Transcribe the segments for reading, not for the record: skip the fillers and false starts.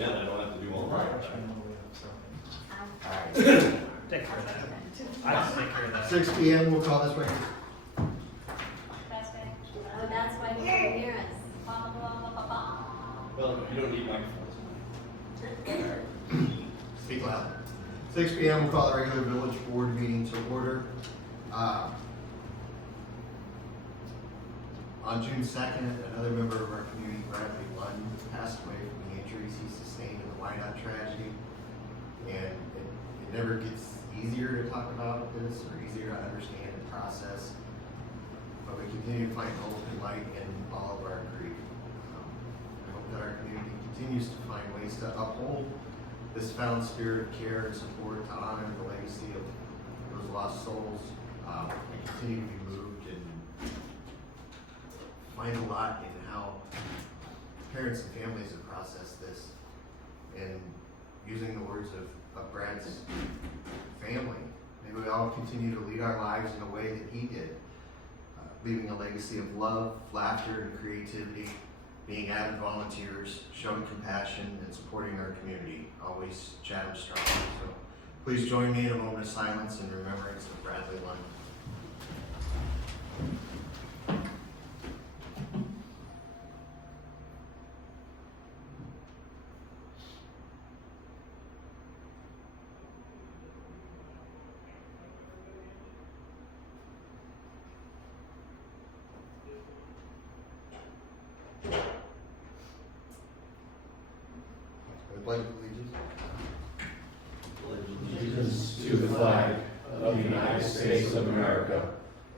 in, I don't have to do all that. Take care of that. I just take care of that. 6 p.m. we'll call this way. That's right. Oh, that's why you can hear us. Ba, ba, ba, ba, ba. Well, you don't need microphones. Speak loud. 6 p.m. we'll call the regular village board meeting to order. On June 2nd, another member of our community, Bradley Lund, passed away from the injuries he sustained in the Wyandotte tragedy. And it never gets easier to talk about this or easier to understand and process. But we continue to find hope and light in all of our grief. I hope that our community continues to find ways to uphold this found spirit of care and support to honor the legacy of those lost souls, and continue to be moved and find a lot in how parents and families have processed this, and using the words of Brad's family. May we all continue to lead our lives in a way that he did, leaving a legacy of love, laughter, and creativity, being avid volunteers, showing compassion, and supporting our community, always Chatham strong. So please join me in a moment of silence in remembrance of Bradley Lund. The Pledge of Allegiance. Allegiance to the flag of the United States of America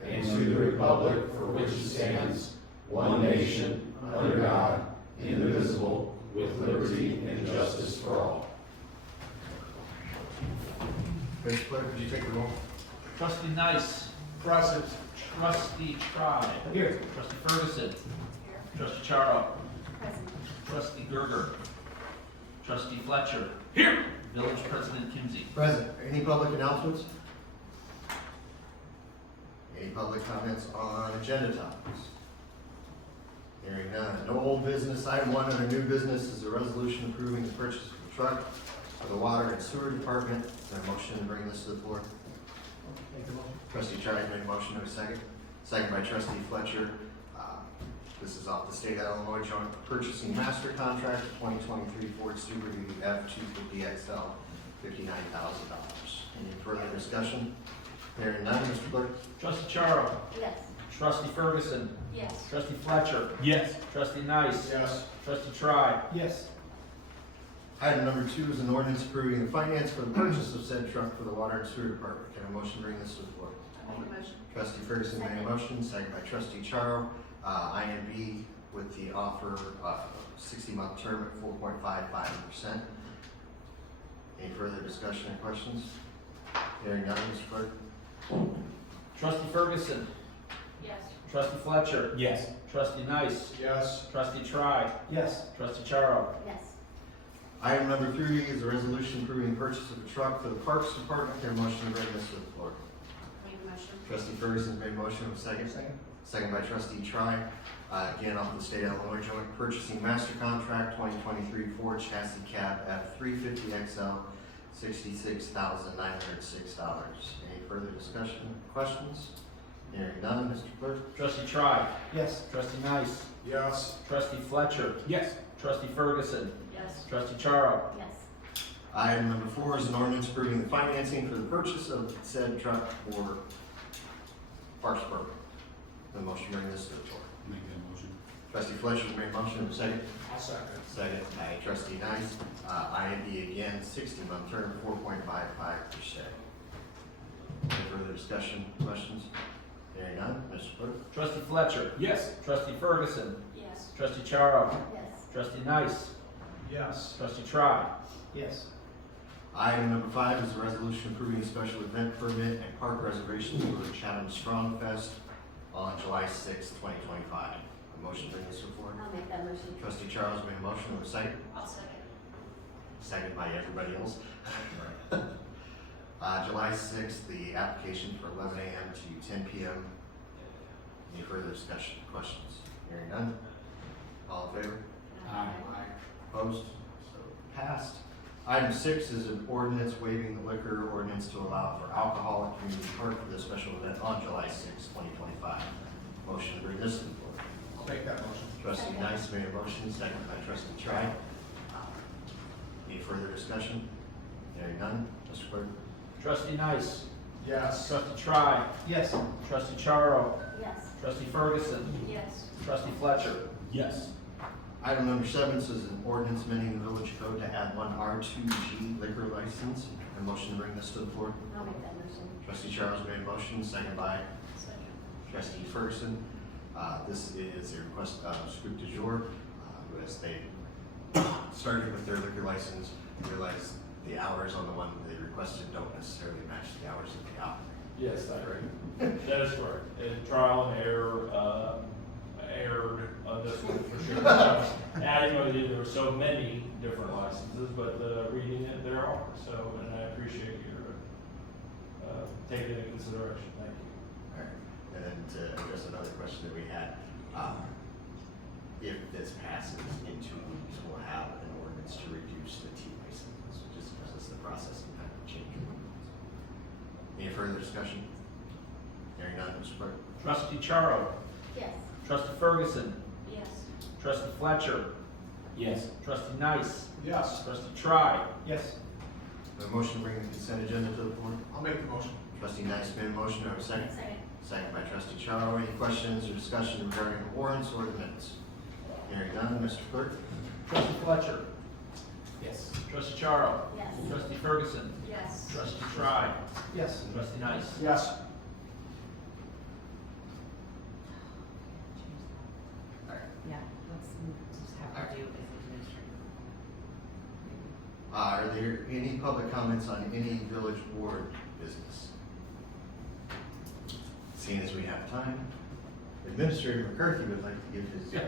and to the republic for which it stands, one nation, under God, indivisible, with liberty and justice for all. Mr. Clerk, would you take the roll? Trustee Nice. Present. Trustee Tribe. Here. Trustee Ferguson. Trustee Charo. Present. Trustee Gerger. Trustee Fletcher. Here. Village President Kimsey. Present. Any public announcements? Any public comments on agenda topics? Hearing none. No old business. Item 1 under new business is a resolution approving the purchase of a truck for the water and sewer department. Is there a motion to bring this to the floor? Trustee Tribe made a motion to a second. Second by Trustee Fletcher. This is off the State of Illinois Joint Purchasing Master Contract 2023 Ford Super Duty F-250XL, $59,000. Any further discussion? Hearing none, Mr. Clerk? Trustee Charo. Yes. Trustee Ferguson. Yes. Trustee Fletcher. Yes. Trustee Nice. Yes. Trustee Tribe. Yes. Item number 2 is an ordinance approving the finance for the purchase of said truck for the water and sewer department. Can I motion to bring this to the floor? I make a motion. Trustee Ferguson made a motion, second by Trustee Charo. INB with the offer, 60-month term at 4.55%. Any further discussion or questions? Hearing none, Mr. Clerk? Trustee Ferguson. Yes. Trustee Fletcher. Yes. Trustee Nice. Yes. Trustee Tribe. Yes. Trustee Charo. Yes. Item number 3 is a resolution approving the purchase of a truck for the Parks Department. Can I motion to bring this to the floor? Make a motion. Trustee Ferguson made a motion, with a second. Second by Trustee Tribe. Again, off the State of Illinois Joint Purchasing Master Contract 2023 Ford Chassis Cab F-350XL, $66,906. Any further discussion, questions? Hearing none, Mr. Clerk? Trustee Tribe. Yes. Trustee Nice. Yes. Trustee Fletcher. Yes. Trustee Ferguson. Yes. Trustee Charo. Yes. Item number 4 is an ordinance approving the financing for the purchase of said truck for Parks Department. The motion to bring this to the floor. Make that motion. Trustee Fletcher made a motion, with a second. I'll second. Second by Trustee Nice. IND again, 60-month term, 4.55%. Any further discussion, questions? Hearing none, Mr. Clerk? Trustee Fletcher. Yes. Trustee Ferguson. Yes. Trustee Charo. Yes. Trustee Nice. Yes. Trustee Tribe. Yes. Item number 5 is a resolution approving a special event permit and park reservations for the Chatham Strong Fest on July 6, 2025. A motion to bring this to the floor. I'll make that motion. Trustee Charles made a motion, with a second. I'll second. Second by everybody else. July 6th, the application for 11 a.m. to 10 p.m. Any further discussion, questions? Hearing none. All in favor? Aye. Opposed? So passed. Item 6 is an ordinance waiving the liquor ordinance to allow for alcohol at Community Park for the special event on July 6, 2025. Motion to bring this to the board. I'll make that motion. Trustee Nice made a motion, second by trustee Tribe. Any further discussion? Hearing none, Mr. Clerk? Trustee Nice. Yes. Trustee Tribe. Yes. Trustee Charo. Yes. Trustee Ferguson. Yes. Trustee Fletcher. Yes. Item number 7 says an ordinance amending the village code to add one R2G liquor license. A motion to bring this to the board. I'll make that motion. Trustee Charles made a motion, second by Second. trustee Ferguson. This is a request of Scoop du Jour, who as they started with their liquor license, realized the hours on the one they requested don't necessarily match the hours that they operate. Yes, that's right. That is correct. And trial and error, erred on this one for sure. I didn't know that there were so many different licenses, but reading it, there are. So, and I appreciate your taking into consideration. Thank you. All right. And then to address another question that we had, if this passes in 2 weeks, we'll have an ordinance to reduce the T licenses, just because it's the process and kind of change. Any further discussion? Hearing none, Mr. Clerk? Trustee Charo. Yes. Trustee Ferguson. Yes. Trustee Fletcher. Yes. Trustee Nice. Yes. Trustee Tribe. Yes. A motion to bring the consent agenda to the board. I'll make the motion. Trustee Nice made a motion, do I have a second? Second. Second by trustee Charo. Any questions or discussion regarding the warrants or the minutes? Hearing none, Mr. Clerk? Trustee Fletcher. Yes. Trustee Charo. Yes. Trustee Ferguson. Yes. Trustee Tribe. Yes. Trustee Nice. Yes. Yeah, let's just have her do it as administrator. Are there any public comments on any village board business? Seeing as we have time, Administrator McCarthy would like to give his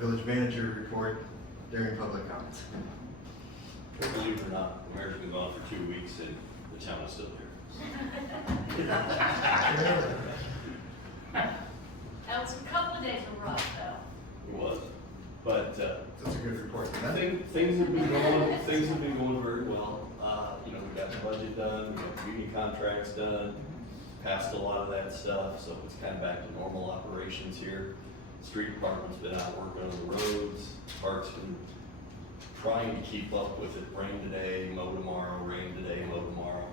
village manager report during public comments. Believe it or not, the mayor's been gone for 2 weeks and the town is still here. That was a couple of days of rough though. It was. But, That's a good report. I think things have been going very well. You know, we got the budget done, we got community contracts done, passed a lot of that stuff, so it's kind of back to normal operations here. Street department's been out working on the roads, parks been trying to keep up with it. Rain today, mow tomorrow, rain today, mow tomorrow.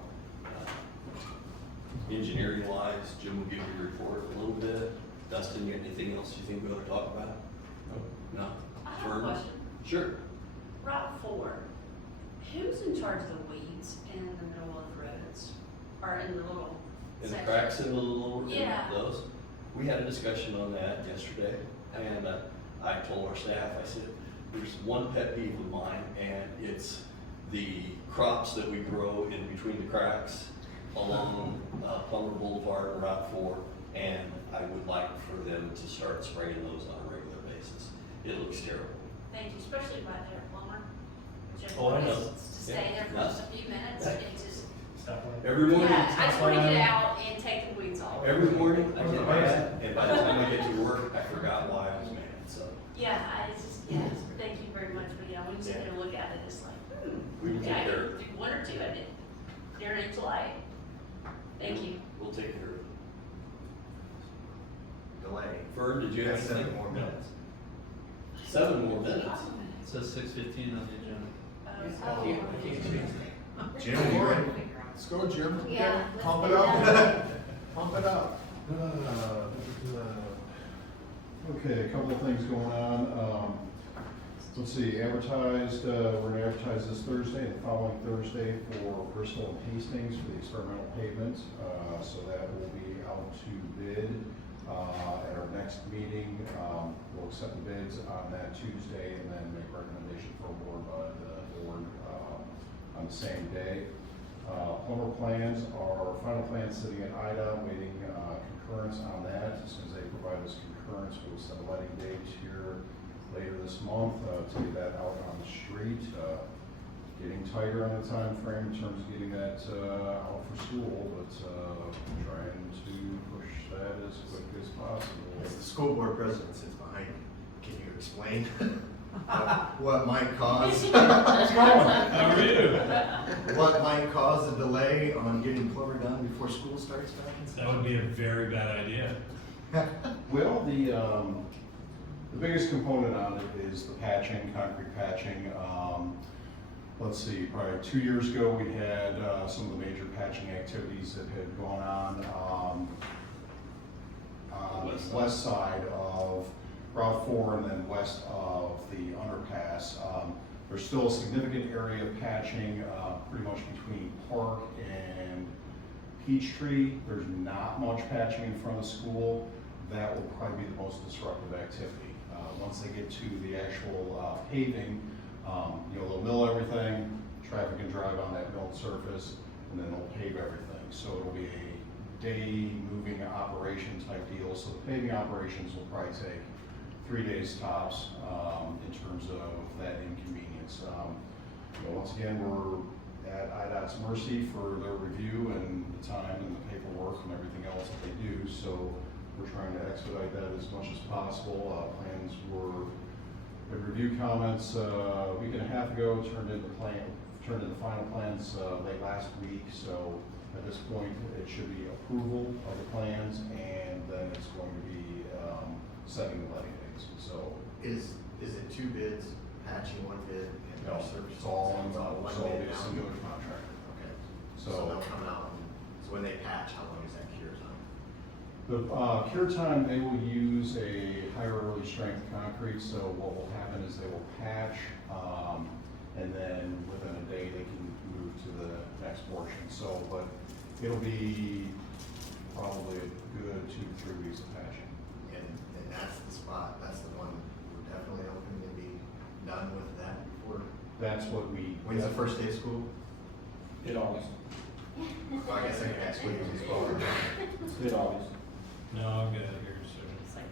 Engineering wise, Jim will give you a report a little bit. Dustin, you got anything else you think we ought to talk about? No? I have a Fern? question. Sure. Route 4, who's in charge of the weeds in the middle of the roads? Or in the little And the section? cracks in the little, Yeah. those, we had a discussion on that yesterday, and I told our staff, I said, there's one pet peeve of mine, and it's the crops that we grow in between the cracks along Plummer Boulevard and Route 4, and I would like for them to start spraying those on a regular basis. It looks terrible. Thank you, especially right there, Plumber. Just Oh, I know. To stay there for Yeah. just a few minutes, Right. it just, Every morning. yeah, I just want to get out and take the weeds off. Every morning, I get mad, and by the time I get to work, I forgot why I was mad, so. Yeah, I just, yes, thank you very much, but yeah, when you sit there and look at it, it's like, We will take yeah, I care of it. did 1 or 2, I did during July. Thank you. We'll take care of it. Delay. Vern, did you have That's 7 anything? more minutes. 7 more minutes. It says 6:15 on the agenda. Jim, you ready? Let's go, Jim. Yeah, let's Pump get it it up. done. Pump it up. Okay, a couple of things going on. Let's see, advertised, we're gonna advertise this Thursday and the following Thursday for Bristol and Hastings for the experimental pavement. So that will be out to bid, at our next meeting. We'll accept the bids on that Tuesday and then make recommendation for award by the board, on the same day. Plumber plans, our final plans sitting at IDA, waiting, concurrence on that. As soon as they provide us concurrence, we'll set a letting date here later this month, to get that out on the street. Getting tighter on the time frame in terms of getting that, out for school, but, trying to push that as quick as possible. As the school board president sits behind you, can you explain what might cause, How are you? what might cause a delay on getting Clover done before school starts back in That would be a very bad idea. Well, the biggest component on it is the patching, concrete patching. Let's see, probably 2 years ago, we had some of the major patching activities that had gone on the west side of Route 4 and then west of the underpass. There's still a significant area of patching pretty much between Park and Peachtree. There's not much patching in front of the school. That will probably be the most disruptive activity. Once they get to the actual paving, they'll mill everything, traffic can drive on that milled surface, and then they'll pave everything. So it'll be a day moving operation type deal. So the paving operations will probably take 3 days tops in terms of that inconvenience. Once again, we're at IDOT's mercy for their review and the time and the paperwork and everything else that they do. So we're trying to expedite that as much as possible. Plans were, the review comments a week and a half ago, turned into final plans late last week. So at this point, it should be approval of the plans, and then it's going to be setting the letting dates. So Is it 2 bids, patching 1 bid, and no, service? it's all in It's all one one bid bid, now? singular contract. Okay, so So they'll come out, so when they patch, how long is that cure time? the cure time, they will use a higher early strength concrete. So what will happen is they will patch, and then within a day they can move to the next portion. So, but it'll be probably a good 2 to 3 weeks of patching. And that's the spot, that's the one we're definitely hoping to be done with that before. That's what we. When's the first day of school? Mid-August. Oh, I guess I can ask when it's going. Mid-August. No, I'm good here soon. It's like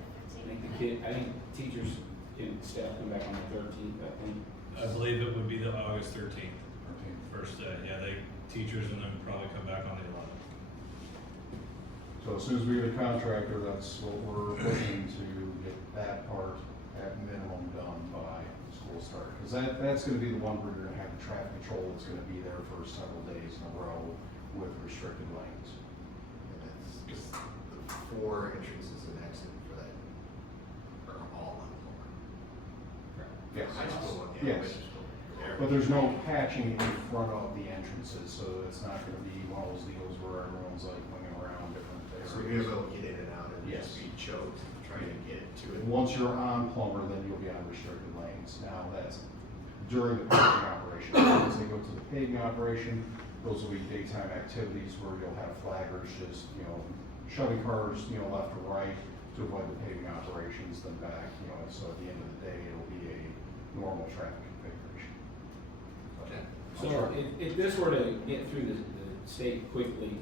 the I 15th. think teachers and staff come back on the 13th, I think. I believe it would be the August 13th, first day. Yeah, teachers and then probably come back on the 11th. So as soon as we get a contractor, that's what we're looking to get that part at minimum done by school start. Because that's gonna be the one where you're gonna have the traffic control that's gonna be there for several days in a row with restricted lanes. And that's just the 4 entrances and exit for that are all on Clover. Yes. High school, Yes. middle school. There. But there's no patching in front of the entrances, so it's not gonna be one of those deals where everyone's like winging around different So you're areas. able to get in and out and Yes. just be choked trying to get to it. Once you're on Plummer, then you'll be on restricted lanes. Now, that's during the paving operation. Once they go to the paving operation, those will be daytime activities where you'll have flaggers just, shoving cars, left or right to avoid the paving operations, then back, so at the end of the day, it'll be a normal traffic configuration. Okay. So if this were to get through the state quickly,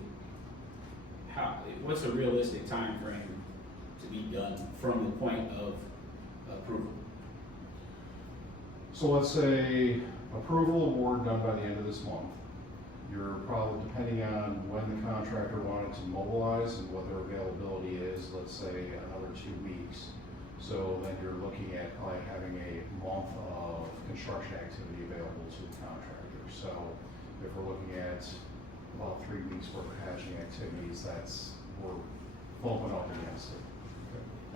what's a realistic time frame to be done from the point of approval? So let's say approval award done by the end of this month. You're probably, depending on when the contractor wanted to mobilize and what their availability is, let's say another 2 weeks. So then you're looking at probably having a month of construction activity available to the contractor. So if we're looking at about 3 weeks worth of patching activities, we're bumping up against it,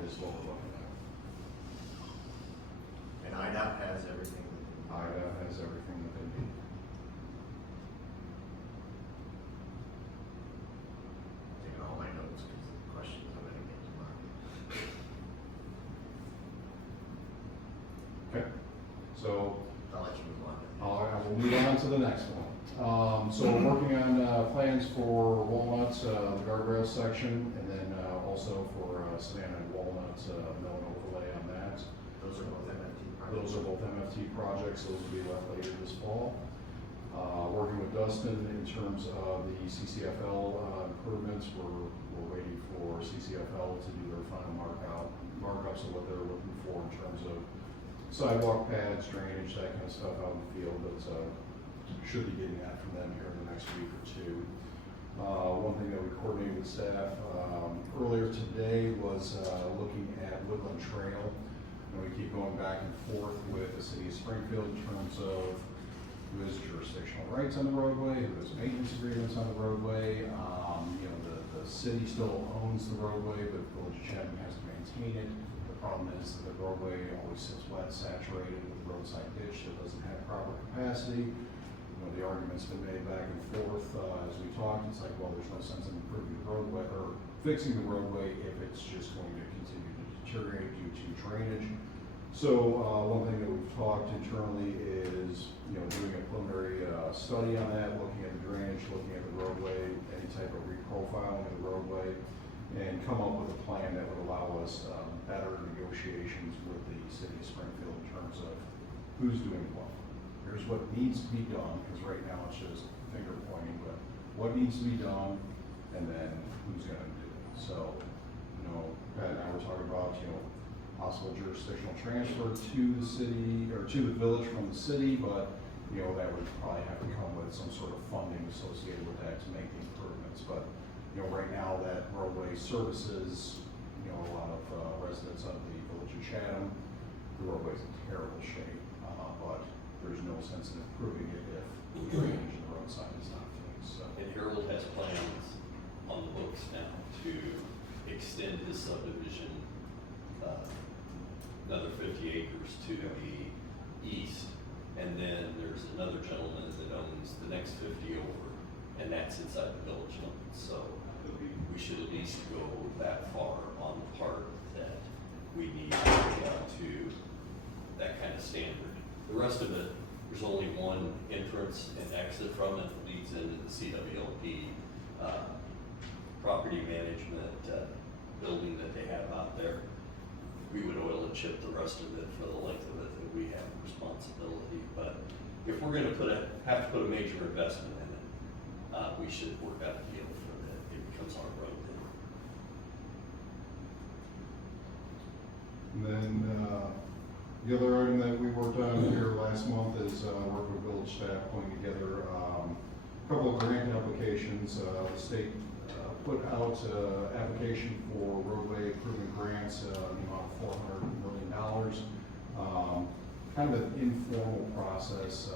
is what we're looking at. And IDOT has everything. IDA has everything that they need. Taking all my notes because the questions I'm gonna get tomorrow. Okay, so I'll let you move on. I will move on to the next one. So we're working on plans for Walnut, the guardrail section, and then also for Savannah and Walnut, mill and overlay on that. Those are both MFT projects. Those are both MFT projects, those will be left later this fall. Working with Dustin in terms of the CCFL improvements, we're waiting for CCFL to do their final markups of what they're looking for in terms of sidewalk pads, drainage, that kind of stuff out in the field, but should be getting that from them here in the next week or 2. One thing that we coordinated with staff earlier today was looking at Woodland Trail. And we keep going back and forth with the city of Springfield in terms of who has jurisdictional rights on the roadway, who has maintenance agreements on the roadway. You know, the city still owns the roadway, but Village of Chatham has to maintain it. The problem is that the roadway always sits wet, saturated with roadside ditch that doesn't have proper capacity. You know, the argument's been made back and forth, as we talked. It's like, well, there's no sense in improving the roadway or fixing the roadway if it's just going to continue to deteriorate due to drainage. So, one thing that we've talked internally is, you know, doing a preliminary, study on that, looking at the drainage, looking at the roadway, any type of reprofiling of the roadway, and come up with a plan that would allow us, better negotiations with the city of Springfield in terms of who's doing what. Here's what needs to be done, because right now it's just finger pointing, but what needs to be done, and then who's gonna do it. So, you know, Pat and I were talking about, you know, possible jurisdictional transfer to the city, or to the village from the city, but, you know, that would probably have to come with some sort of funding associated with that to make the improvements. But, you know, right now that roadway services, you know, a lot of residents of the Village of Chatham. The roadway's in terrible shape, but there's no sense in improving it if the drainage in the roadside is not fixed, so. And Harold has plans on the books now to extend his subdivision, another 50 acres to the east. And then there's another gentleman that owns the next 50 over, and that's inside the village limits. So we should at least go that far on the part that we need to get up to that kind of standard. The rest of it, there's only one entrance and exit from it that leads into the CWLP property management building that they have out there. We would oil and chip the rest of it for the length of it that we have responsibility. But if we're gonna have to put a major investment in it, we should work out a deal for that. It becomes our road then. And then, the other item that we worked on here last month is, work with village staff putting together, a couple of grant applications. The state, put out, application for roadway improvement grants, the amount of $400 million. Kind of an informal process.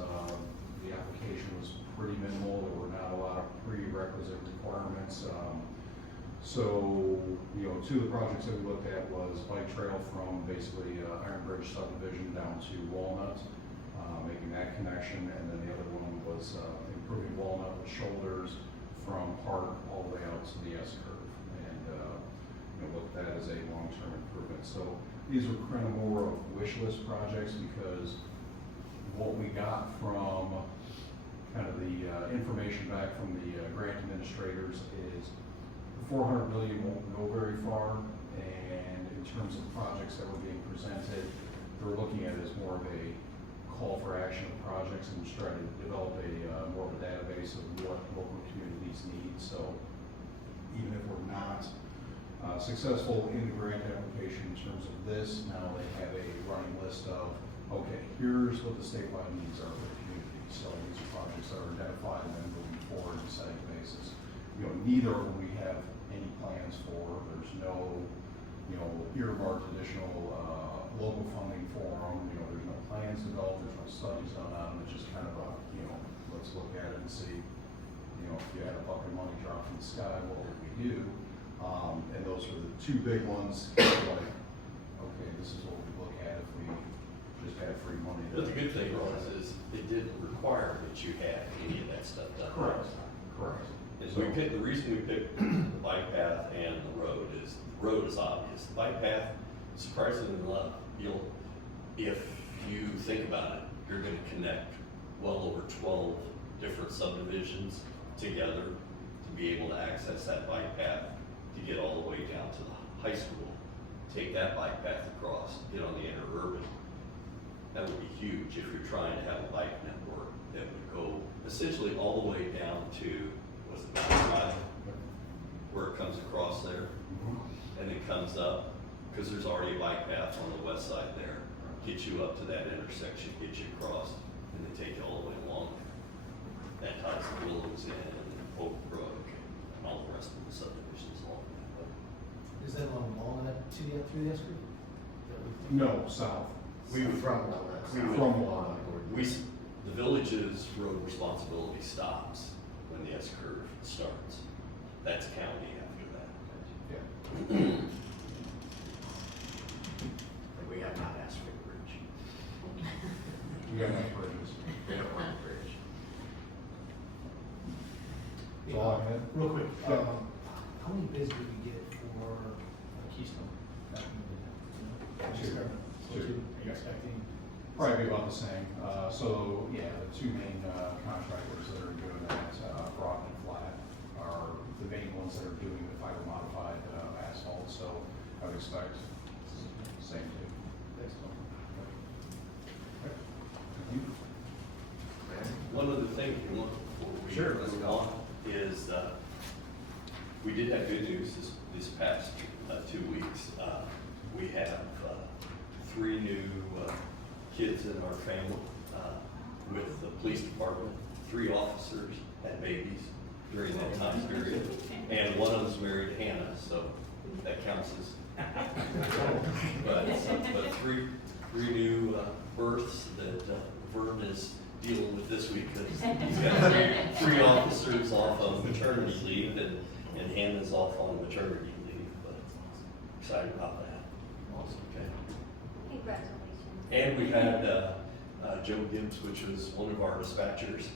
The application was pretty minimal. There were not a lot of prerequisite requirements. So, you know, two of the projects that we looked at was bike trail from basically Iron Bridge subdivision down to Walnut, making that connection, and then the other one was improving Walnut with shoulders from Park all the way out to the S curve, and you know, look at that as a long-term improvement. So these were kind of more of wish list projects, because what we got from kind of the information back from the grant administrators is the $400 million won't go very far, and in terms of projects that were being presented, they're looking at it as more of a call for action of projects and just try to develop a more of a database of what local communities need. So even if we're not successful in the grant application in terms of this, now they have a running list of, okay, here's what the statewide needs are for the community. So these are projects that are identified and then moving forward on a steady basis. You know, neither of them we have any plans for. There's no, you know, earmarked additional local funding for them. You know, there's no plans developed, there's no studies done on them. It's just kind of a, you know, let's look at it and see, you know, if you had a bucket of money drop from the sky, what would we do? And those are the two big ones, kind of like, okay, this is what we look at if we just had free money. But the good thing was is it didn't require that you had any of that stuff done. Correct, correct. Is we picked, the reason we picked the bike path and the road is obvious. The bike path, surprisingly enough, if you think about it, you're gonna connect well over 12 different subdivisions together to be able to access that bike path, to get all the way down to the high school, take that bike path across, get on the interurban. That would be huge if you're trying to have a bike network that would go essentially all the way down to, what's it, Drive, where it comes across there, and then comes up, because there's already a bike path on the west side there, get you up to that intersection, get you across, and then take you all the way along there. That ties the Willows in, and Oak Brook, and all the rest of the subdivisions along that way. Is that along Walnut to get through this group? No, south. We would from Walnut. We would- From Walnut. The village's road responsibility stops when the S curve starts. That's county after that. Yeah. And we have not asked for the bridge. We got enough bridges. We don't want a bridge. That's all I had. Real quick, Yeah. how many bids did we get for Keystone? Back in the day? Two. Are you expecting? Probably be about the same. So, yeah, the two main contractors that are doing that, Broughton and Flat, are the main ones that are doing the fiber modified asphalt, so I would expect same two. Thanks, Tom. Okay. Thank you. One other thing, if you want, before we Sure. move on, is, we did have good news this past 2 weeks. We have 3 new kids in our family with the police department. 3 officers had babies during that time period, and one of them's married Hannah, so that counts as. But 3 new births that Vern is dealing with this week, because he's got 3 officers off of maternity leave, and Hannah's off on maternity leave, but excited about that. Awesome, okay. Congratulations. And we had Joe Gibbs, which was one of our dispatchers,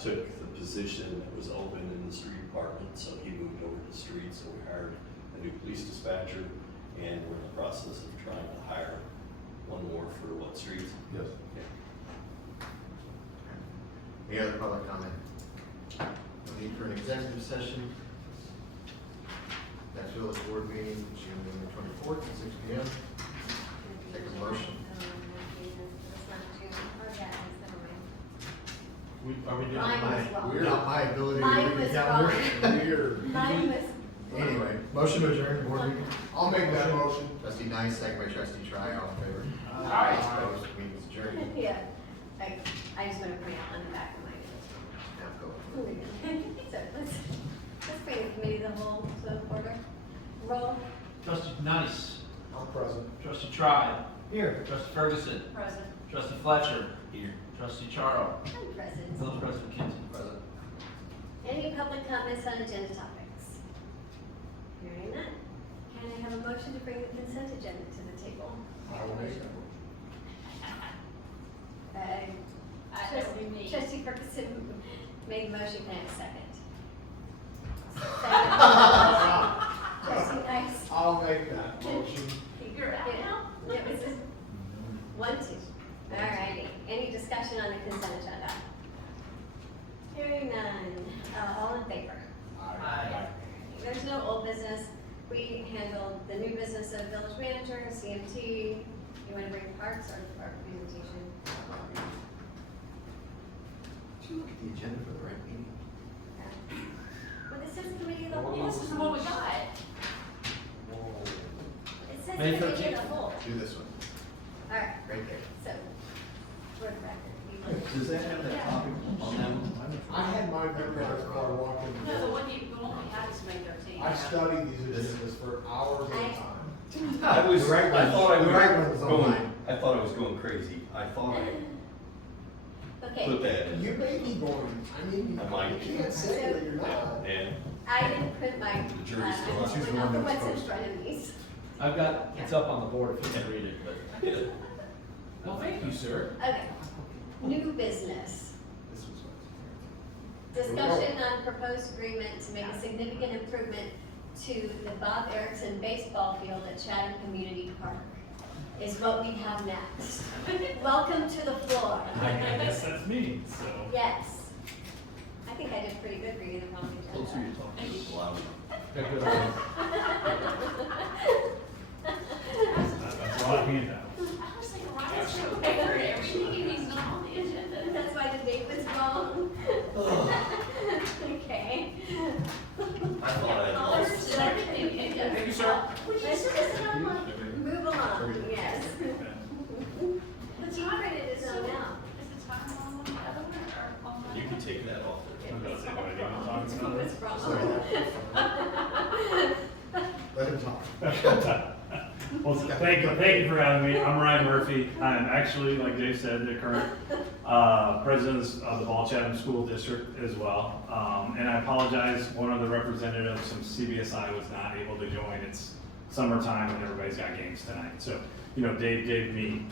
took the position that was open in the street department, so he moved over to the street, so we hired a new police dispatcher, and we're in the process of trying to hire one more for what streets? Yes. Yeah. Any other public comment? No need for an executive session. Next village board meeting, June 24th at 6 p.m. Take a motion. It's not June. Oh, yeah, it's never mind. Are we doing? Mine was wrong. Weird out my ability to Mine read the was calendar. wrong. Weird. Mine was. Anyway, motion to adjourn, board meeting. I'll make that motion. Trustee Nice, second by trustee Tri, all in favor? Aye. Opposed, meeting's adjourned. Yeah, I just want to point out on the back of my. Now go. So let's bring the committee of the whole to order. Roll. Trustee Nice. I'm present. Trustee Tribe. Here. Trustee Ferguson. Present. Trustee Fletcher. Here. Trustee Charo. I'm present. Village President Kinsey. Present. Any public comments on agenda topics? Hearing none. Can I have a motion to bring the consent agenda to the table? I will make that That would be me. Trustee Ferguson made the motion, can I have a second? Second. Trustee Nice. I'll make that motion. Figure it out. It was just 1, 2. All righty. Any discussion on the consent agenda? Hearing none. All in favor? Aye. There's no old business. We handled the new business of village manager, CMT. You want to bring parks or the park presentation? Did you look at the agenda for the right meeting? Well, this is committee of the whole. This is the one we got. It says May committee 13th. of the whole. Do this one, All right, right there. so, for the record, we look. Does that have that topic on that one? I had my memorized while walking. No, the one you only had is May 13th. I studied these agendas for hours at a time. I was, The right I one- thought I the was right one was going, online. I thought I was going crazy. I thought I put Okay, that in. You may be going, I mean, I might. you can't say that you're not. And I didn't print my, The jury's still I out. just She's the went one off that was what's in supposed front of me. I've got, it's up on the board if you can read it, but. yeah. Well, thank you, sir. Okay, new business. This was what. Discussion on proposed agreement to make a significant improvement to the Bob Erickson baseball field at Chatham Community Park is what we have next. Welcome to the floor. I guess that's me, so. Yes. I think I did pretty good reading the wrong Closer you agenda. talk, it's louder. That's a lot of handouts. I was like, why is it over everything he's not on the agenda? That's why the date was wrong. Okay. I thought I had All lost. this and everything. Thank you, sir. Let's just move along, yes. The He time printed his own out. Is the time on the other one or on the? You can take that off there. I'm gonna say what I didn't talk He about. was wrong. Let him talk. Well, thank you for having me. I'm Ryan Murphy. I'm actually, like Dave said, the current president of the Ball Chatham School District as well. And I apologize, one of the representatives from CBSI was not able to join. It's summertime and everybody's got games tonight. So, you know, Dave gave me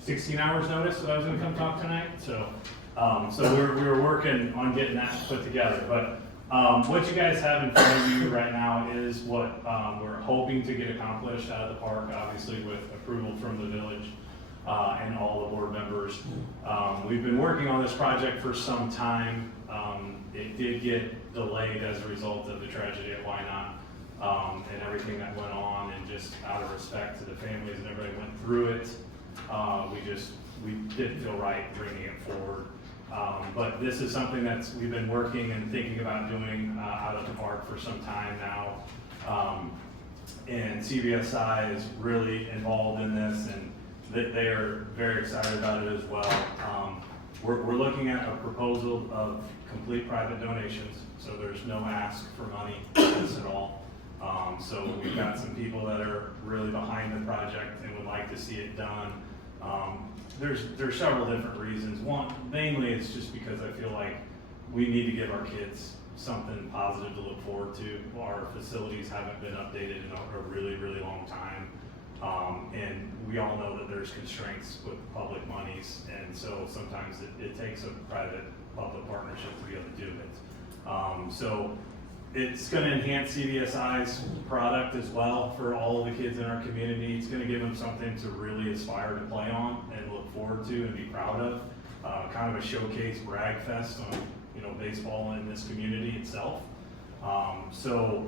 16 hours notice that I was gonna come talk tonight. So, we were working on getting that put together. But what you guys have in front of you right now is what we're hoping to get accomplished out of the park, obviously with approval from the village and all the board members. We've been working on this project for some time. It did get delayed as a result of the tragedy at Wynot and everything that went on, and just out of respect to the families and everybody went through it, we didn't feel right bringing it forward. But this is something we've been working and thinking about doing out of the park for some time now. And CBSI is really involved in this, and they are very excited about it as well. We're looking at a proposal of complete private donations, so there's no ask for money for this at all. So we've got some people that are really behind the project and would like to see it done. There's several different reasons. One, mainly it's just because I feel like we need to give our kids something positive to look forward to. Our facilities haven't been updated in a really, really long time. And we all know that there's constraints with public monies, and so sometimes it takes a private-public partnership to be able to do it. So it's going to enhance CBSI's product as well for all of the kids in our community. It's going to give them something to really aspire to play on and look forward to and be proud of. Kind of a showcase brag fest on baseball in this community itself. So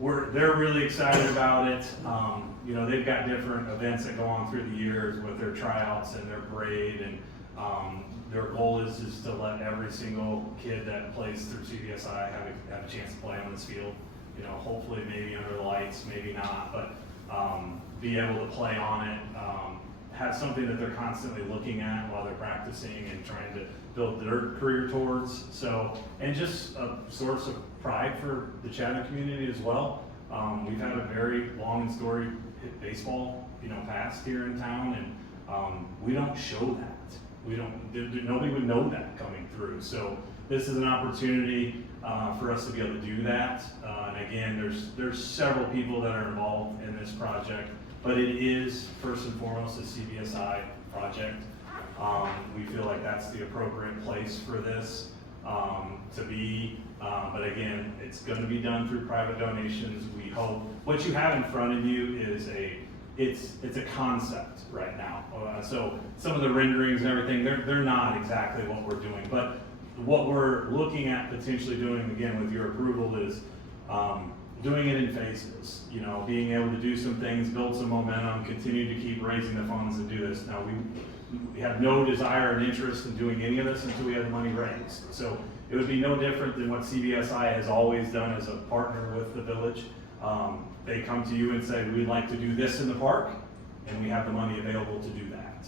they're really excited about it. They've got different events that go on through the years with their tryouts and their parade, and their goal is to let every single kid that plays through CBSI have a chance to play on this field. Hopefully maybe under the lights, maybe not, but be able to play on it, have something that they're constantly looking at while they're practicing and trying to build their career towards. So, and just a source of pride for the Chatham community as well. We've had a very long and storied baseball, past here in town, and we don't show that. Nobody would know that coming through. So this is an opportunity for us to be able to do that. And again, there's several people that are involved in this project, but it is first and foremost a CBSI project. We feel like that's the appropriate place for this to be. But again, it's going to be done through private donations. We hope what you have in front of you is it's a concept right now. So some of the renderings and everything, they're not exactly what we're doing. But what we're looking at potentially doing, again, with your approval, is doing it in phases. Being able to do some things, build some momentum, continue to keep raising the funds and do this. Now, we have no desire and interest in doing any of this until we have the money raised. So it would be no different than what CBSI has always done as a partner with the village. They come to you and say, we'd like to do this in the park, and we have the money available to do that.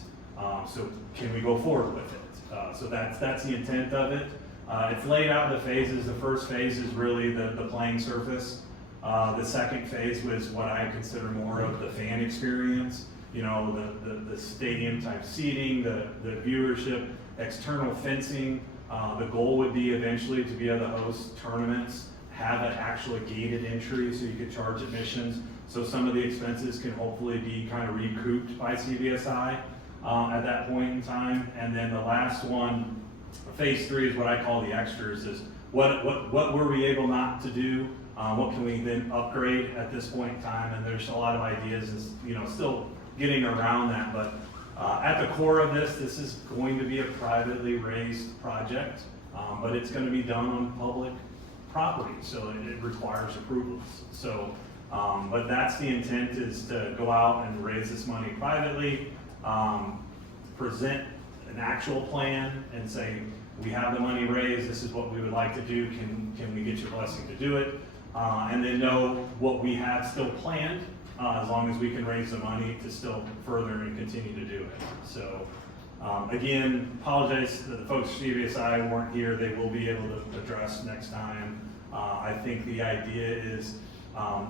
So can we go forward with it? So that's the intent of it. It's laid out in the phases. The first phase is really the playing surface. The second phase was what I consider more of the fan experience. The stadium type seating, the viewership, external fencing. The goal would be eventually to be able to host tournaments, have an actual gated entry so you could charge admissions. So some of the expenses can hopefully be kind of recouped by CBSI at that point in time. And then the last one, phase 3, is what I call the extras, is what were we able not to do? What can we then upgrade at this point in time? And there's a lot of ideas, still getting around that. But at the core of this is going to be a privately raised project, but it's going to be done on public property, so it requires approvals. So, but that's the intent, is to go out and raise this money privately, present an actual plan and say, we have the money raised, this is what we would like to do, can we get your blessing to do it? And then know what we have still planned, as long as we can raise the money to still further and continue to do it. So again, apologize that the folks at CBSI weren't here. They will be able to address next time. I think the idea is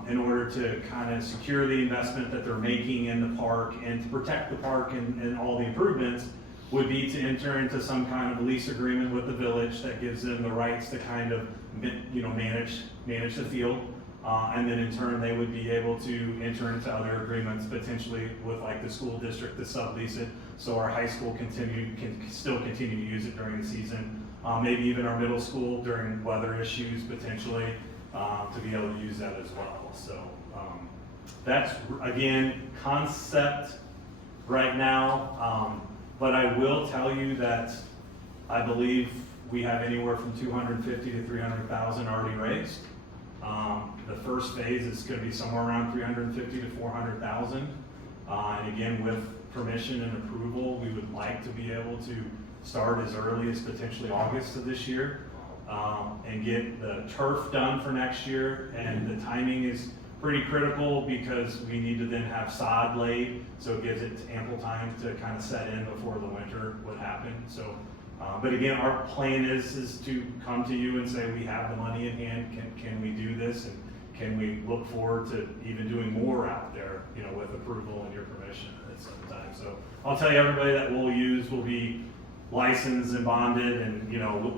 in order to kind of secure the investment that they're making in the park and to protect the park and all the improvements, would be to enter into some kind of lease agreement with the village that gives them the rights to kind of, manage the field. And then in turn, they would be able to enter into other agreements, potentially with like the school district to sublease it, so our high school can still continue to use it during the season. Maybe even our middle school during weather issues, potentially, to be able to use that as well. So that's, again, concept right now. But I will tell you that I believe we have anywhere from 250 to 300,000 already raised. The first phase is going to be somewhere around 350 to 400,000. And again, with permission and approval, we would like to be able to start as early as potentially August of this year, and get the turf done for next year. And the timing is pretty critical because we need to then have sod laid, so it gives it ample time to kind of set in before the winter would happen. So, but again, our plan is to come to you and say, we have the money in hand, can we do this? And can we look forward to even doing more out there, with approval and your permission at some time. So I'll tell you, everybody that we'll use will be licensed and bonded, and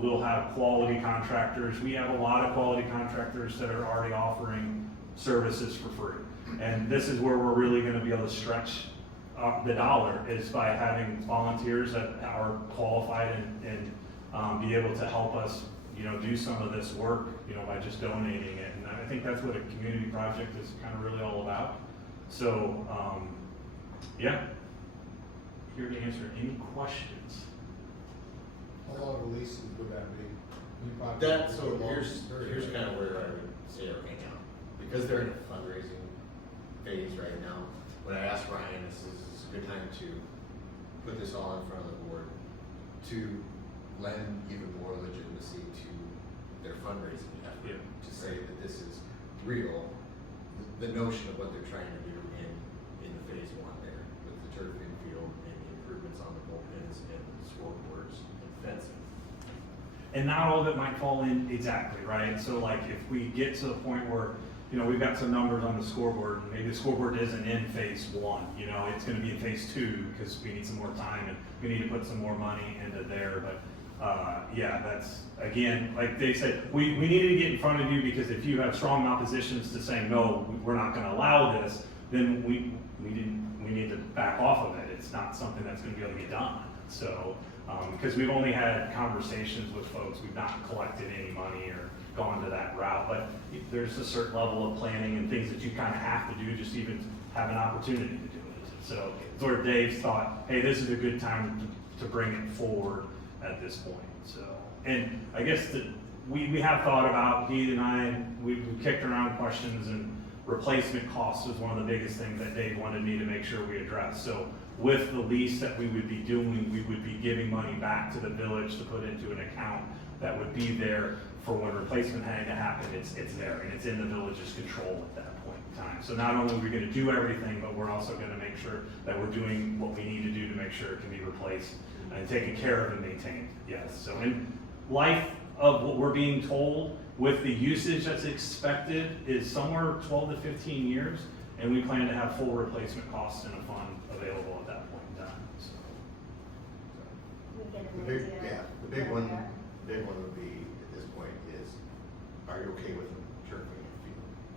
we'll have quality contractors. We have a lot of quality contractors that are already offering services for free. And this is where we're really going to be able to stretch the dollar, is by having volunteers that are qualified and be able to help us, do some of this work, by just donating it. And I think that's what a community project is kind of really all about. So, yeah, here to answer any questions. How long of a lease would that be? So here's kind of where I would say it right now. Because they're in a fundraising phase right now, when I asked Ryan, this is a good time to put this all in front of the board, to lend even more legitimacy to their fundraising effort, to say that this is real, the notion of what they're trying to do in the phase one there, with the turf infield and the improvements on the bullpens and the scoreboards and fencing. And not all of it might fall in exactly, right? So like if we get to the point where, we've got some numbers on the scoreboard, and maybe the scoreboard isn't in phase one, it's gonna be in phase two because we need some more time and we need to put some more money into there. But yeah, that's, again, like they said, we needed to get in front of you because if you have strong oppositions to saying, no, we're not gonna allow this, then we need to back off of it. It's not something that's gonna be able to get done. So, because we've only had conversations with folks, we've not collected any money or gone to that route, but there's a certain level of planning and things that you kind of have to do just even to have an opportunity to do it. So sort of Dave thought, hey, this is a good time to bring it forward at this point. So, and I guess that we have thought about, he and I, we kicked around questions, and replacement costs was one of the biggest things that Dave wanted me to make sure we addressed. So with the lease that we would be doing, we would be giving money back to the village to put into an account that would be there for when replacement had to happen. It's there, and it's in the village's control at that point in time. So not only are we going to do everything, but we're also going to make sure that we're doing what we need to do to make sure it can be replaced and taken care of and maintained. Yes. So in life of what we're being told, with the usage that's expected, is somewhere 12 to 15 years, and we plan to have full replacement costs in a fund available at that point in time. So. We get The an big, idea yeah, the big one would be, at this point, is, are you okay with them turfing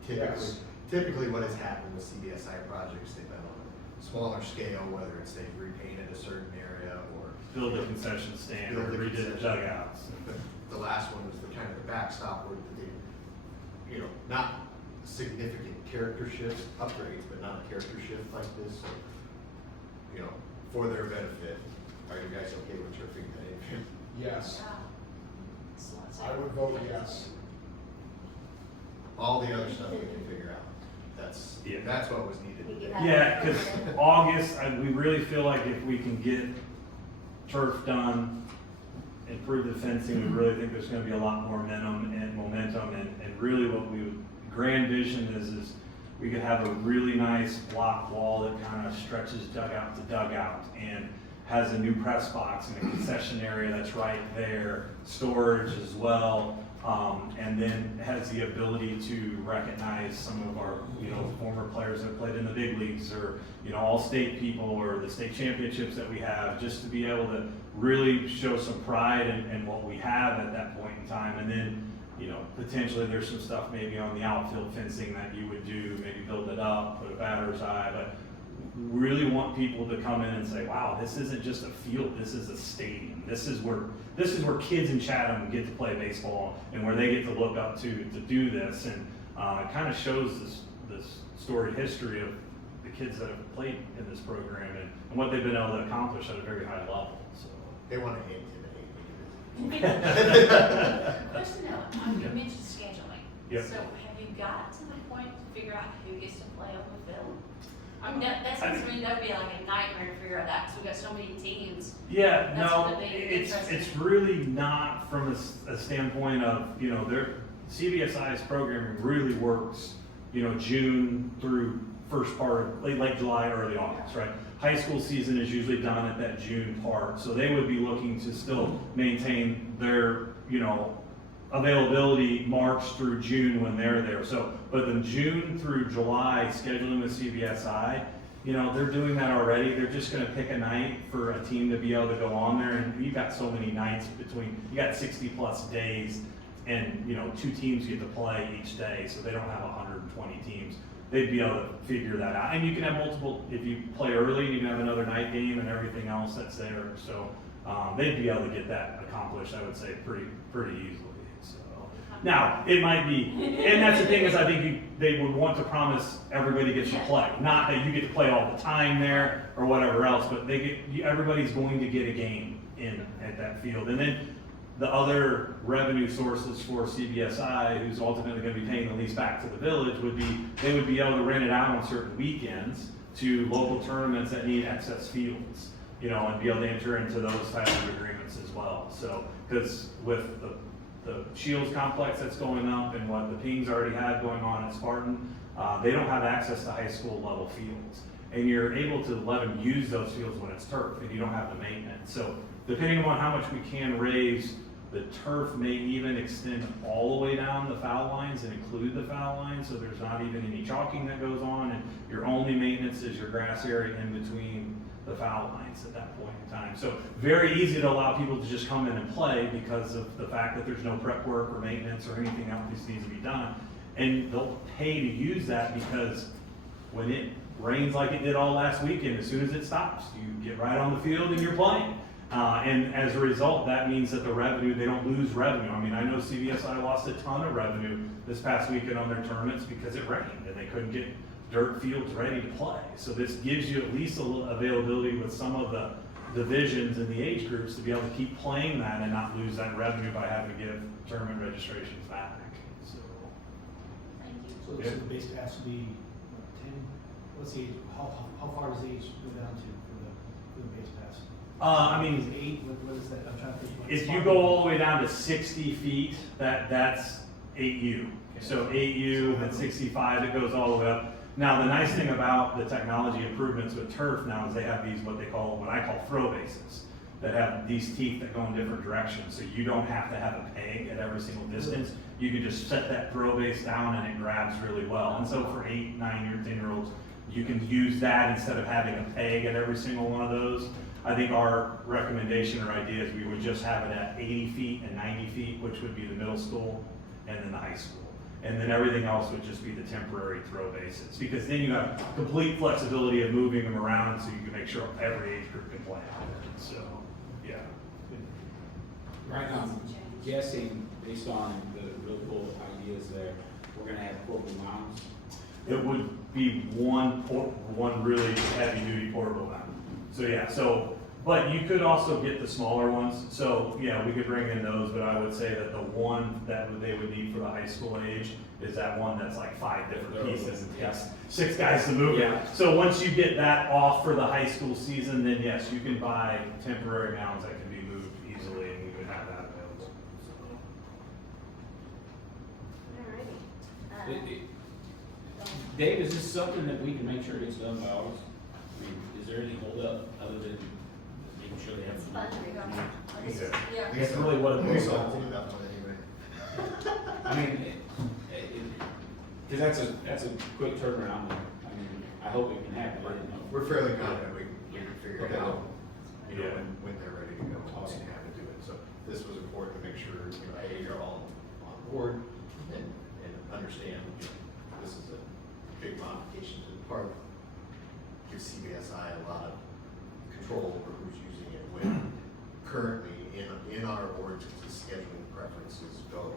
your field? Yes. Typically what has happened with CBSI projects, they've been on a smaller scale, whether it's they've repainted a certain area or Build a concession stand or redid the dugouts. But the last one was the kind of the backstop where they, not significant character shifts, upgrades, but not a character shift like this. So, for their benefit, are you guys okay with turfing that infield? Yes, Yeah. I would vote yes. All the other stuff we can figure out. That's what was needed. We today. can have- Yeah, because August, we really feel like if we can get turf done, improve the fencing, we really think there's gonna be a lot more momentum, and really what grand vision is we could have a really nice block wall that kind of stretches dugout to dugout, and has a new press box and a concession area that's right there, storage as well. And then has the ability to recognize some of our, former players that played in the big leagues, or, all state people, or the state championships that we have, just to be able to really show some pride in what we have at that point in time. And then, potentially there's some stuff maybe on the outfield fencing that you would do, maybe build it up, put a batter's eye, but really want people to come in and say, wow, this isn't just a field, this is a stadium. This is where kids in Chatham get to play baseball, and where they get to look up to do this. And it kind of shows this storied history of the kids that have played in this program, and what they've been able to accomplish at a very high level. So They want to intimidate me. Question though, you mentioned scheduling. Yep. So have you got to the point to figure out who gets to play on the field? I mean, that seems to me that'd be like a nightmare to figure out that, because we've got so many teams. yeah, That's no, gonna be interesting. it's really not from a standpoint of, their CBSI's programming really works, June through first part of late July, early August, right? High school season is usually done at that June part, so they would be looking to still maintain their, availability March through June when they're there. So, but then June through July, scheduling with CBSI, they're doing that already. They're just gonna pick a night for a team to be able to go on there, and you've got so many nights between, you got 60+ days, and, 2 teams get to play each day, so they don't have 120 teams. They'd be able to figure that out. And you can have multiple, if you play early, you can have another night game and everything else that's there. So, they'd be able to get that accomplished, I would say, pretty easily. So, now, it might be, and that's the thing, is I think they would want to promise everybody gets to play. Not that you get to play all the time there or whatever else, but everybody's going to get a game in at that field. And then the other revenue sources for CBSI, who's ultimately going to be paying the lease back to the village, they would be able to rent it out on certain weekends to local tournaments that need excess fields, and be able to enter into those types of agreements as well. So, because with the Shields complex that's going up, and what the Pings already had going on at Spartan, they don't have access to high school level fields. And you're able to let them use those fields when it's turf, and you don't have the maintenance. So depending on how much we can raise, the turf may even extend all the way down the foul lines and include the foul lines, so there's not even any chalking that goes on, and your only maintenance is your grass area in between the foul lines at that point in time. So very easy to allow people to just come in and play because of the fact that there's no prep work or maintenance or anything else that needs to be done. And they'll pay to use that, because when it rains like it did all last weekend, as soon as it stops, you get right on the field and you're playing. And as a result, that means that the revenue, they don't lose revenue. I mean, I know CBSI lost a ton of revenue this past weekend on their tournaments because it rained and they couldn't get dirt fields ready to play. So this gives you at least a little availability with some of the divisions and the age groups to be able to keep playing that and not lose that revenue by having to give tournament registrations back. So, Thank you. So Yeah. the base pass would be, what, 10, what's the age, how far does the age go down to for the base pass? I mean, Is it 8, what is that, I'm trying to think. what if it's you like. go all the way down to 60 feet, that's 8U. So 8U, then 65, it goes all the way up. Now, the nice thing about the technology improvements with turf now is they have these, what I call throw bases, that have these teeth that go in different directions. So you don't have to have a peg at every single distance. You can just set that throw base down and it grabs really well. And so for 8, 9, 10-year-olds, you can use that instead of having a peg at every single one of those. I think our recommendation or idea is we would just have it at 80 feet and 90 feet, which would be the middle school and then the high school. And then everything else would just be the temporary throw bases, because then you have complete flexibility of moving them around so you can make sure every age group can play on it. So, yeah. Right, guessing, based on the real cool ideas there, we're gonna have portable mounts. It would be one really heavy duty portable mount. So yeah, but you could also get the smaller ones. So yeah, we could bring in those, but I would say that the one that they would need for the high school age is that one that's like 5 different pieces and takes 6 guys to move it. Yeah. So once you get that off for the high school season, then yes, you can buy temporary mounts that can be moved easily, and we would have that available. Alrighty. Dave, is this something that we can make sure gets done by August? I mean, is there any holdup other than sure they have. It's fun. Yeah. I guess really what it Police boils down all do to. that one anyway. I mean, because that's a quick turnaround. I mean, I hope it can happen. I didn't know. We're fairly confident we can figure it Okay. out, you know, Yeah. when they're ready to go, Awesome. and have to do it. So this was important to make sure, you know, A, you're all on board and understand, you know, this is a big modification to the park. Gives CBSI a lot of control over who's using it when currently in our ordinances, scheduling preferences go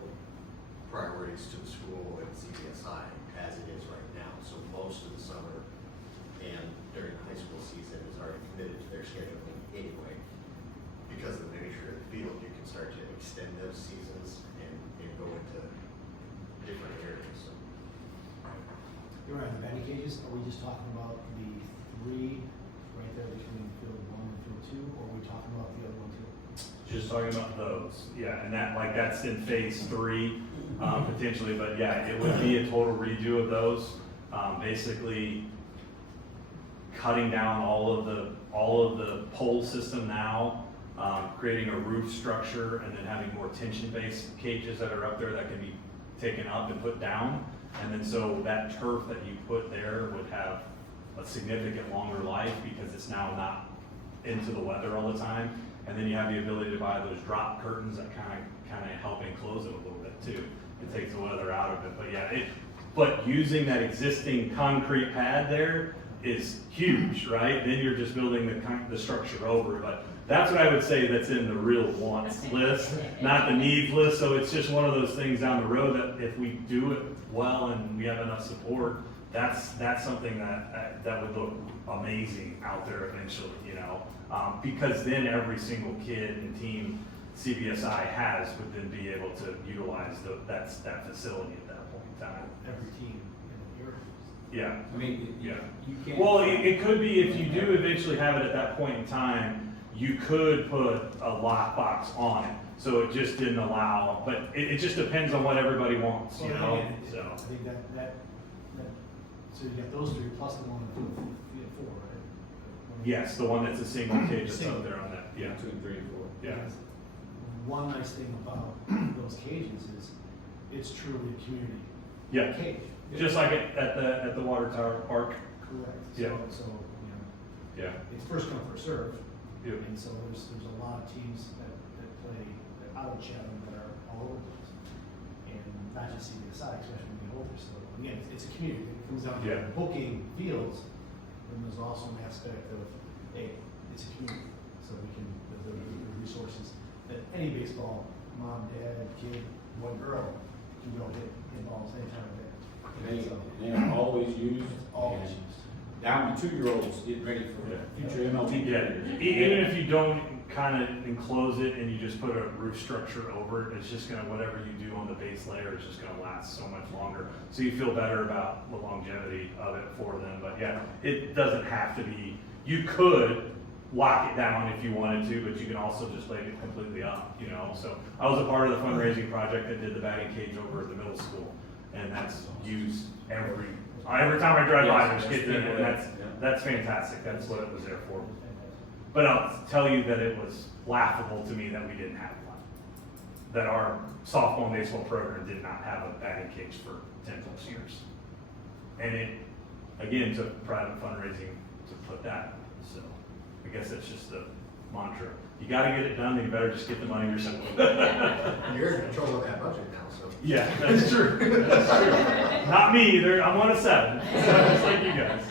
priorities to the school and CBSI as it is right now. So most of the summer and during the high school season is already committed to their scheduling anyway. Because of the nature of the field, you can start to extend those seasons and go into different areas. So, You're right, the batting cages, are we just talking about the three right there between field 1 and field 2, or are we talking about the other one too? Just talking about those, yeah, and that's in phase 3, potentially, but yeah, it would be a total redo of those. Basically cutting down all of the pole system now, creating a roof structure, and then having more tension-based cages that are up there that can be taken up and put down. And then so that turf that you put there would have a significant longer life because it's now not into the weather all the time. And then you have the ability to buy those drop curtains that kind of help enclose it a little bit too. It takes the weather out of it, but yeah, but using that existing concrete pad there is huge, right? Then you're just building the structure over, but that's what I would say that's in the real wants list, not the needs list. So it's just one of those things down the road that if we do it well and we have enough support, that's something that would look amazing out there eventually, you know, because then every single kid and team CBSI has would then be able to utilize that facility at that point in time. Every team in the area. Yeah. I mean, Yeah. you can't. Well, it could be if you do eventually have it at that point in time, you could put a lockbox on it. So it just didn't allow, but it just depends on what everybody wants, you know, so. I think that, so you got those three plus the one in field 4, right? Yes, the one that's a single cage that's up there on that, yeah, Between 3 and 4. yeah. One nice thing about those cages is it's truly a community Yeah, cage. just like at the water tower park, Correct. Yeah. So, you know, yeah, it's first come, first served. yeah, And so there's a lot of teams that play out of Chatham that are all over the place. And not just CBSI, especially when you get older. So again, it's a community. It comes down Yeah. to booking fields. And there's also an aspect of, hey, it's a community. So we can, the resources that any baseball, mom, dad, kid, one girl can go hit balls anytime of day. They are always used. Always and used. Down to 2-year-olds getting ready for Yeah. future MLB yeah. players. Even if you don't kind of enclose it and you just put a roof structure over it, it's just gonna, whatever you do on the base layer is just gonna last so much longer. So you feel better about the longevity of it for them, but yeah, it doesn't have to be, you could lock it down if you wanted to, but you can also just lay it completely up, you know? So I was a part of the fundraising project that did the batting cage over at the middle school, and that's used every time I drive by, there's kids in it, and that's fantastic, that's what it was there for. But I'll tell you that it was laughable to me that we didn't have one. That our softball and baseball program did not have a batting cage for 10 plus years. And it, again, took private fundraising to put that, so I guess that's just the mantra. You gotta get it done, then you better just get the money yourself. you're in control of that budget now, so. Yeah, that's true, that's true. Not me either, I'm one of 7, just like you guys.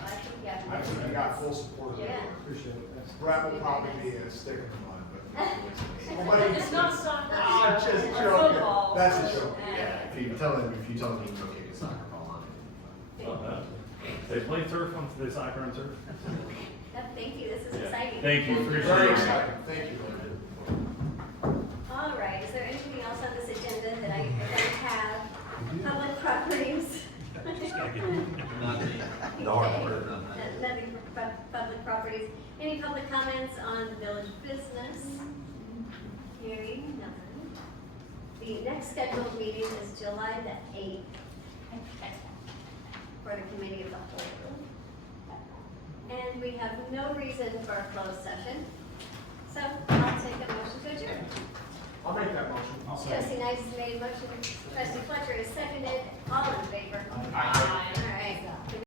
I think, yeah. I got full support of it. Yeah. Appreciate it. That's- Brett will probably be a stick in the mud, but nobody. It's not soccer. I'm just It's joking. football. That's a joke. Yeah, if you tell them you can go kick a soccer ball on it. They play turf on, they soccer on turf? Thank you, this is Yeah. exciting. Thank you, appreciate Very it. exciting, thank you. All right, is there anything else on this agenda that I don't have? Public properties? Not me. Okay. Nothing for public properties. Any public comments on the village business? Hearing none. The next scheduled meeting is July the 8th for the committee of the whole. and we have no reason for a closed session. So I'll take a motion to adjourn. I'll make that motion. Trustee Knight has made a motion, trustee Fletcher is seconded.